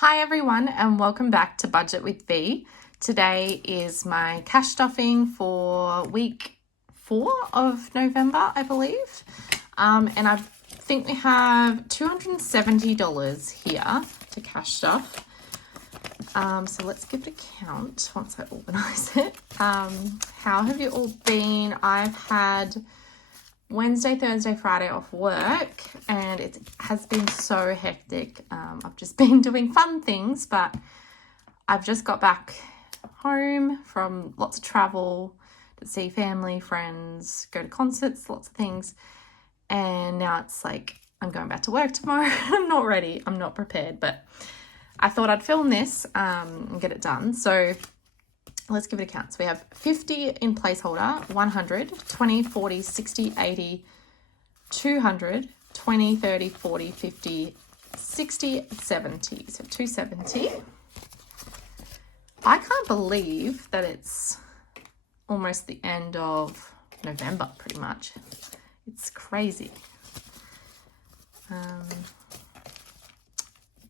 Hi everyone and welcome back to Budget with V. Today is my cash stuffing for week 4 of November, I believe. And I think we have $270 here to cash stuff. So let's give it a count once I organise it. How have you all been? I've had Wednesday, Thursday, Friday off work and it has been so hectic. I've just been doing fun things, but I've just got back home from lots of travel to see family, friends, go to concerts, lots of things. And now it's like I'm going back to work tomorrow. I'm not ready. I'm not prepared, but I thought I'd film this and get it done. So let's give it a count. So we have 50 in placeholder, 100, 20, 40, 60, 80, 200, 20, 30, 40, 50, 60, 70. So 270. I can't believe that it's almost the end of November, pretty much. It's crazy.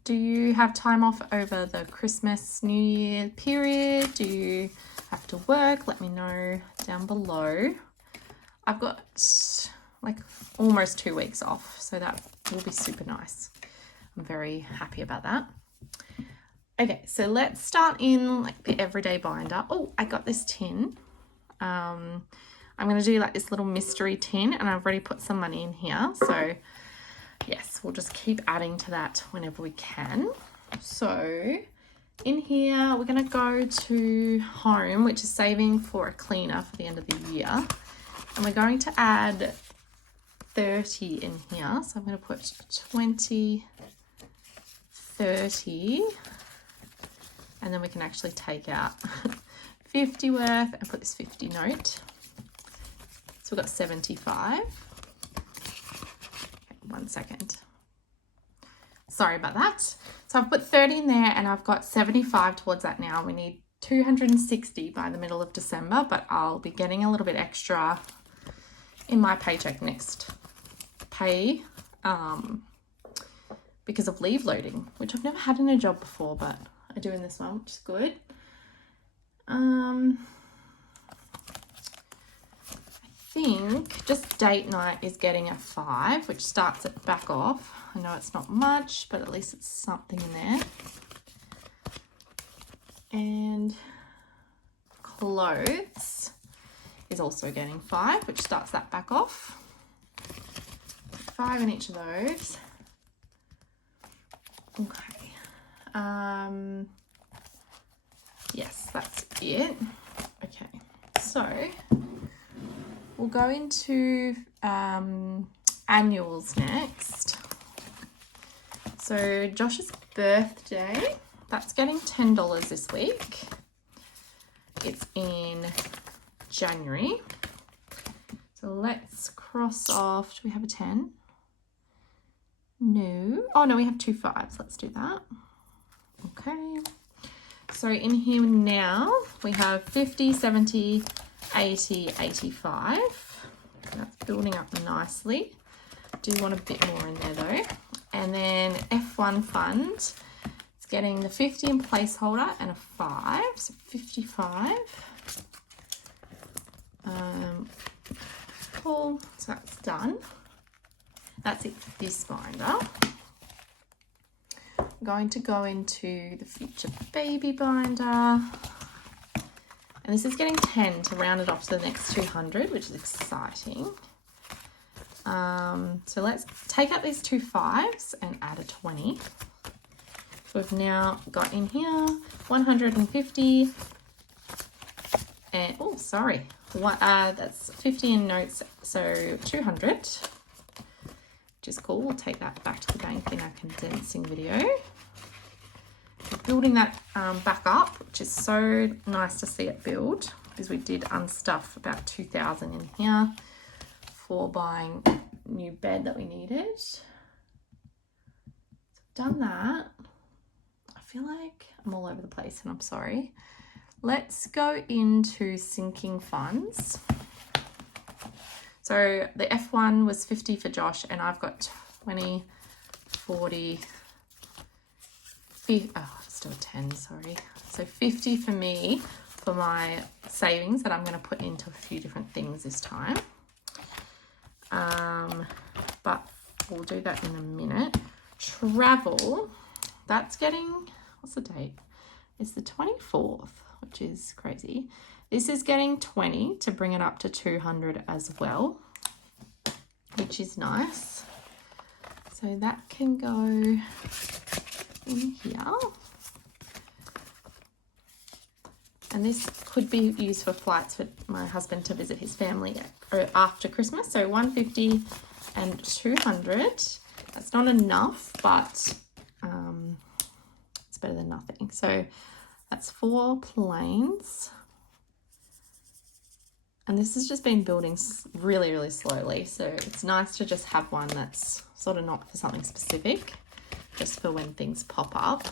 Do you have time off over the Christmas, New Year period? Do you have to work? Let me know down below. I've got like almost 2 weeks off, so that will be super nice. I'm very happy about that. Okay, so let's start in like the everyday binder. Oh, I got this tin. I'm going to do like this little mystery tin, and I've already put some money in here. So yes, we'll just keep adding to that whenever we can. So in here, we're going to go to home, which is saving for a cleaner for the end of the year. And we're going to add 30 in here. So I'm going to put 20, 30, and then we can actually take out 50 worth and put this 50 note. So we've got 75. 1 second. Sorry about that. So I've put 30 in there and I've got 75 towards that now. We need 260 by the middle of December, but I'll be getting a little bit extra in my paycheck next pay because of leave loading, which I've never had in a job before, but I do in this one, which is good. I think just date night is getting a 5, which starts it back off. I know it's not much, but at least it's something in there. And clothes is also getting 5, which starts that back off. 5 in each of those. Okay. Yes, that's it. Okay, so we'll go into annuals next. So Josh's birthday, that's getting $10 this week. It's in January. So let's cross off. Do we have a 10? No. Oh no, we have 2 5s. Let's do that. Okay. So in here now we have 50, 70, 80, 85. That's building up nicely. Do want a bit more in there though. And then F1 fund, it's getting the 50 in placeholder and a 5, so 55. Cool, so that's done. That's it for this binder. I'm going to go into the future baby binder. And this is getting 10 to round it off to the next 200, which is exciting. So let's take out these 2 5s and add a 20. So we've now got in here 150 and, oh, sorry. That's 50 in notes, so 200, which is cool. We'll take that back to the bank in our condensing video. We're building that back up, which is so nice to see it build, because we did unstuff about 2,000 in here for buying a new bed that we needed. So I've done that. I feel like I'm all over the place and I'm sorry. Let's go into sinking funds. So the F1 was 50 for Josh and I've got 20, 40, still 10, sorry. So 50 for me for my savings that I'm going to put into a few different things this time. But we'll do that in a minute. Travel, that's getting, what's the date? It's the 24th, which is crazy. This is getting 20 to bring it up to 200 as well, which is nice. So that can go in here. And this could be used for flights for my husband to visit his family after Christmas. So 150 and 200. That's not enough, but it's better than nothing. So that's 4 planes. And this has just been building really, really slowly. So it's nice to just have one that's sort of not for something specific, just for when things pop up.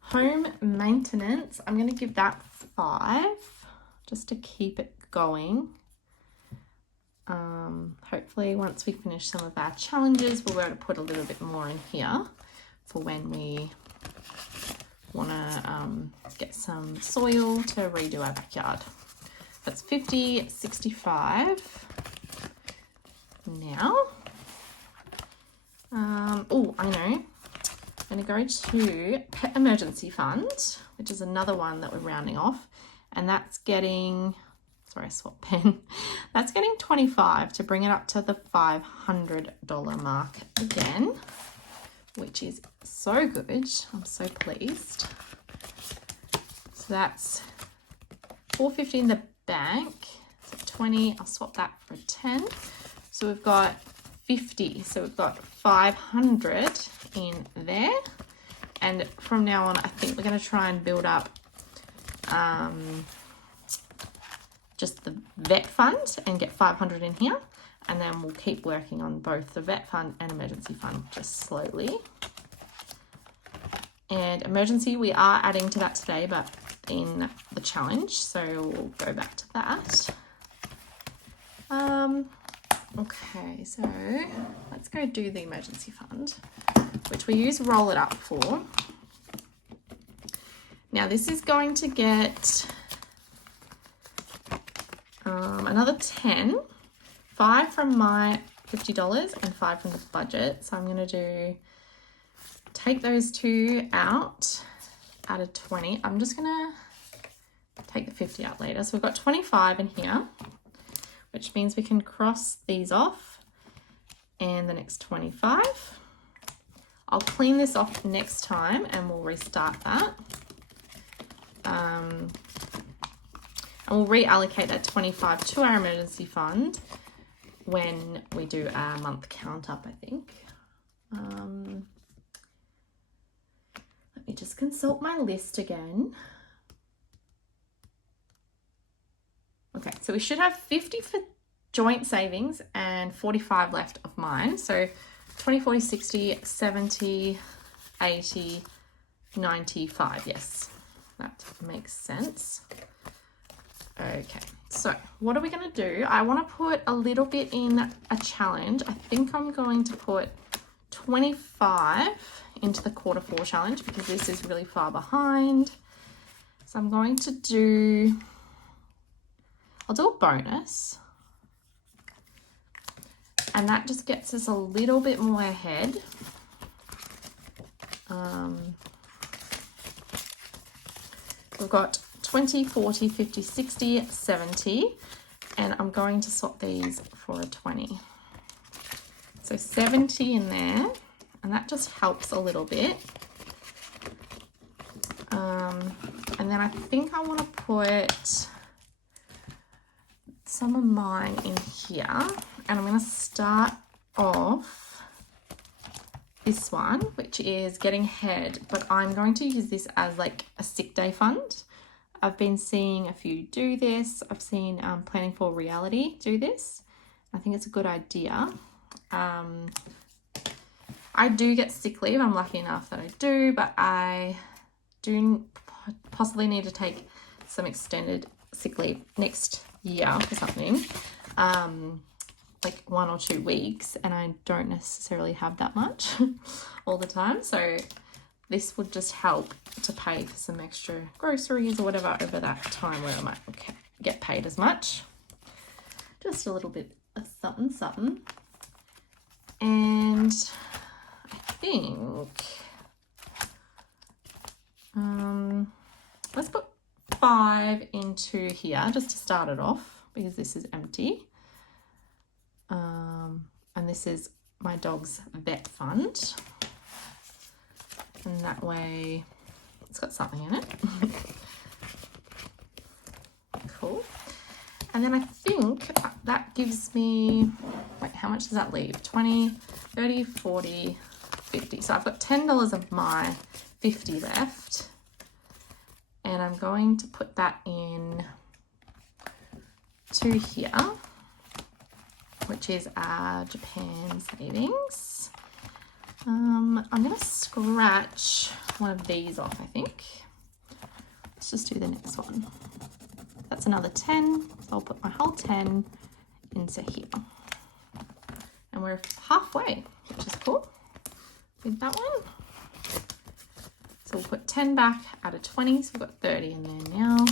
Home maintenance, I'm going to give that 5 just to keep it going. Hopefully once we finish some of our challenges, we'll be able to put a little bit more in here for when we want to get some soil to redo our backyard. That's 50, 65 now. Oh, I know. I'm going to go to Pet Emergency Fund, which is another one that we're rounding off. And that's getting, sorry, I swapped pen. That's getting 25 to bring it up to the $500 mark again, which is so good. I'm so pleased. So that's $450 in the bank. So 20, I'll swap that for a 10. So we've got 50. So we've got 500 in there. And from now on, I think we're going to try and build up just the vet fund and get 500 in here. And then we'll keep working on both the vet fund and emergency fund just slowly. And emergency, we are adding to that today, but in the challenge. So we'll go back to that. Okay, so let's go do the emergency fund, which we use Roll It Up for. Now this is going to get another 10, 5 from my $50 and 5 from the budget. So I'm going to take those 2 out, add a 20. I'm just going to take the 50 out later. So we've got 25 in here, which means we can cross these off, and the next 25. I'll clean this off next time and we'll restart that. And we'll reallocate that 25 to our emergency fund when we do our month count up, I think. Let me just consult my list again. Okay, so we should have 50 for joint savings and 45 left of mine. So 20, 40, 60, 70, 80, 95. Yes, that makes sense. Okay, so what are we going to do? I want to put a little bit in a challenge. I think I'm going to put 25 into the Q4 challenge because this is really far behind. So I'm going to do, I'll do a bonus. And that just gets us a little bit more ahead. We've got 20, 40, 50, 60, 70, and I'm going to swap these for a 20. So 70 in there, and that just helps a little bit. And then I think I want to put some of mine in here, and I'm going to start off this one, which is getting ahead, but I'm going to use this as like a sick day fund. I've been seeing a few do this. I've seen Planning for Reality do this. I think it's a good idea. I do get sick leave. I'm lucky enough that I do, but I do possibly need to take some extended sick leave next year for something. like 1 or 2 weeks, and I don't necessarily have that much all the time. So this would just help to pay for some extra groceries or whatever over that time where I might get paid as much. Just a little bit of something, something. And I think, let's put 5 into here just to start it off, because this is empty. And this is my dog's vet fund. And that way it's got something in it. Cool. And then I think that gives me, wait, how much does that leave? 20, 30, 40, 50. So I've got $10 of my 50 left. And I'm going to put that in to here, which is our Japan savings. I'm going to scratch one of these off, I think. Let's just do the next one. That's another 10, so I'll put my whole 10 into here. And we're halfway, which is cool with that one. So we'll put 10 back out of 20, so we've got 30 in there now.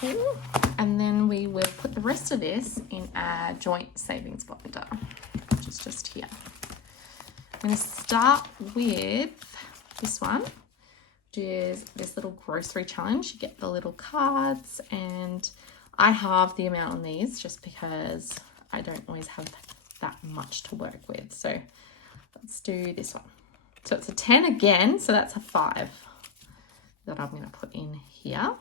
Cool. And then we will put the rest of this in our joint savings binder, which is just here. I'm going to start with this one, which is this little grocery challenge. You get the little cards, and I halve the amount on these just because I don't always have that much to work with. So let's do this one. So it's a 10 again, so that's a 5 that I'm going to put in here.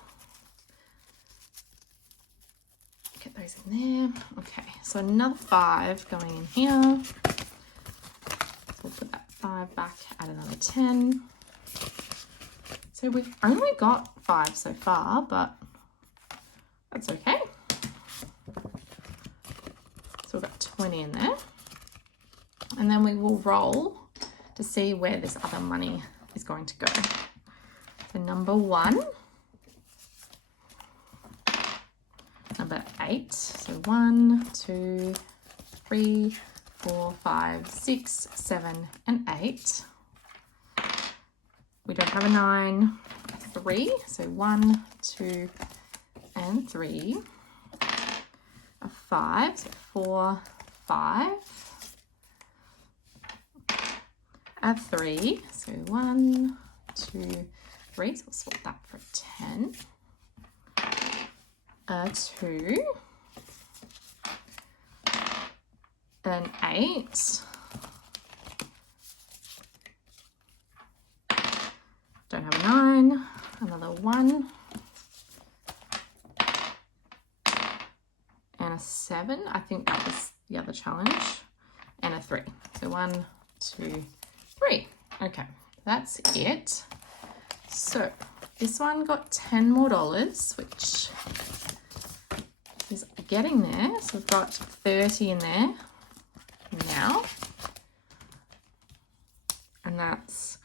Get those in there. Okay, so another 5 going in here. We'll put that 5 back, add another 10. So we've only got 5 so far, but that's okay. So we've got 20 in there. And then we will roll to see where this other money is going to go. So number 1. Number 8. So 1, 2, 3, 4, 5, 6, 7, and 8. We don't have a 9. 3. So 1, 2, and 3. A 5. So 4, 5. A 3. So 1, 2, 3. So we'll swap that for a 10. A 2. An 8. Don't have a 9. Another 1. And a 7. I think that was the other challenge. And a 3. So 1, 2, 3. Okay, that's it. So this one got $10 more, which is getting there. So we've got 30 in there now, and that's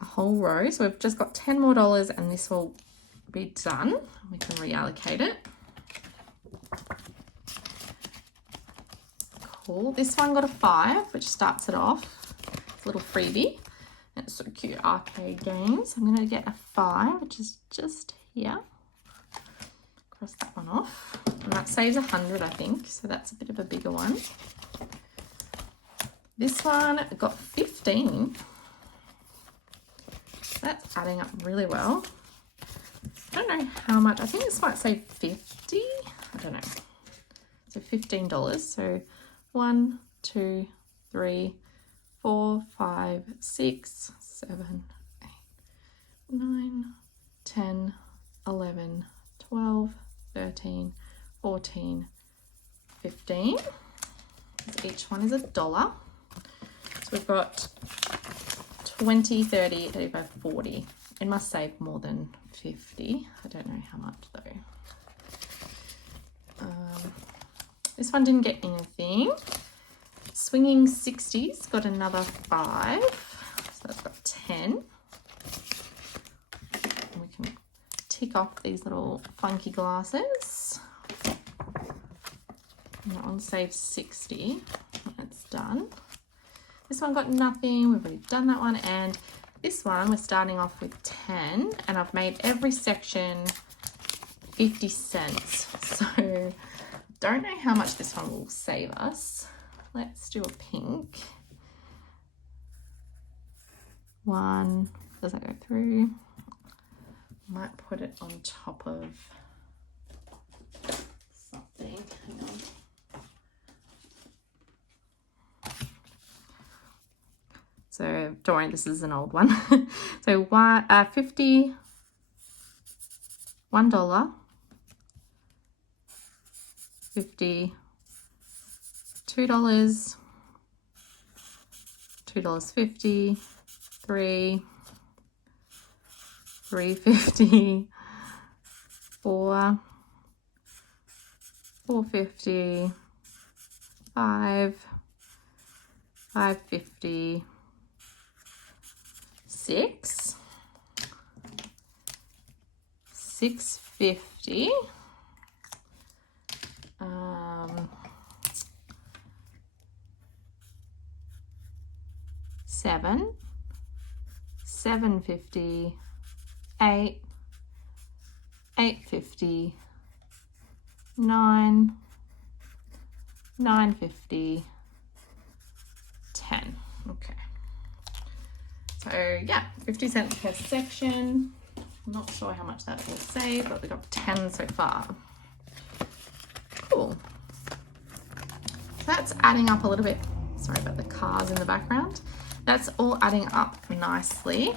a whole row. So we've just got $10 more, and this will be done. We can reallocate it. Cool. This one got a 5, which starts it off. It's a little freebie. And it's so cute. Arcade games. I'm going to get a 5, which is just here. Cross that one off. And that saves 100, I think. So that's a bit of a bigger one. This one got 15. That's adding up really well. I don't know how much. I think this might say 50. I don't know. So $15. So 1, 2, 3, 4, 5, 6, 7, 8, 9, 10, 11, 12, 13, 14, 15. Each one is $1. So we've got 20, 30, 35, 40. It must save more than 50. I don't know how much though. This one didn't get anything. Swinging 60s got another 5. So that's got 10. And we can tick off these little funky glasses. And that one saved 60. That's done. This one got nothing. We've already done that one. And this one, we're starting off with 10. And I've made every section 50 cents. So don't know how much this one will save us. Let's do a pink. One. Does that go through? Might put it on top of something. Hang on. So don't worry, this is an old one. So $50, $1, 50, $2, $2.50, 3, $3.50, 4, $4.50, 5, $5.50, 6, $6.50, 7, $7.50, 8, $8.50, 9, $9.50, 10. Okay. So yeah, 50 cents per section. I'm not sure how much that will save, but we got 10 so far. Cool. So that's adding up a little bit. Sorry about the cars in the background. That's all adding up nicely.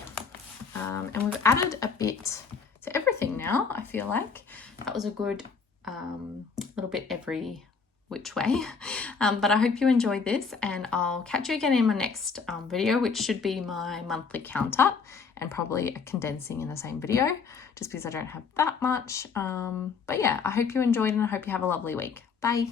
And we've added a bit to everything now, I feel like. That was a good little bit every which way. But I hope you enjoyed this, and I'll catch you again in my next video, which should be my monthly count up and probably a condensing in the same video, just because I don't have that much. But yeah, I hope you enjoyed and I hope you have a lovely week. Bye.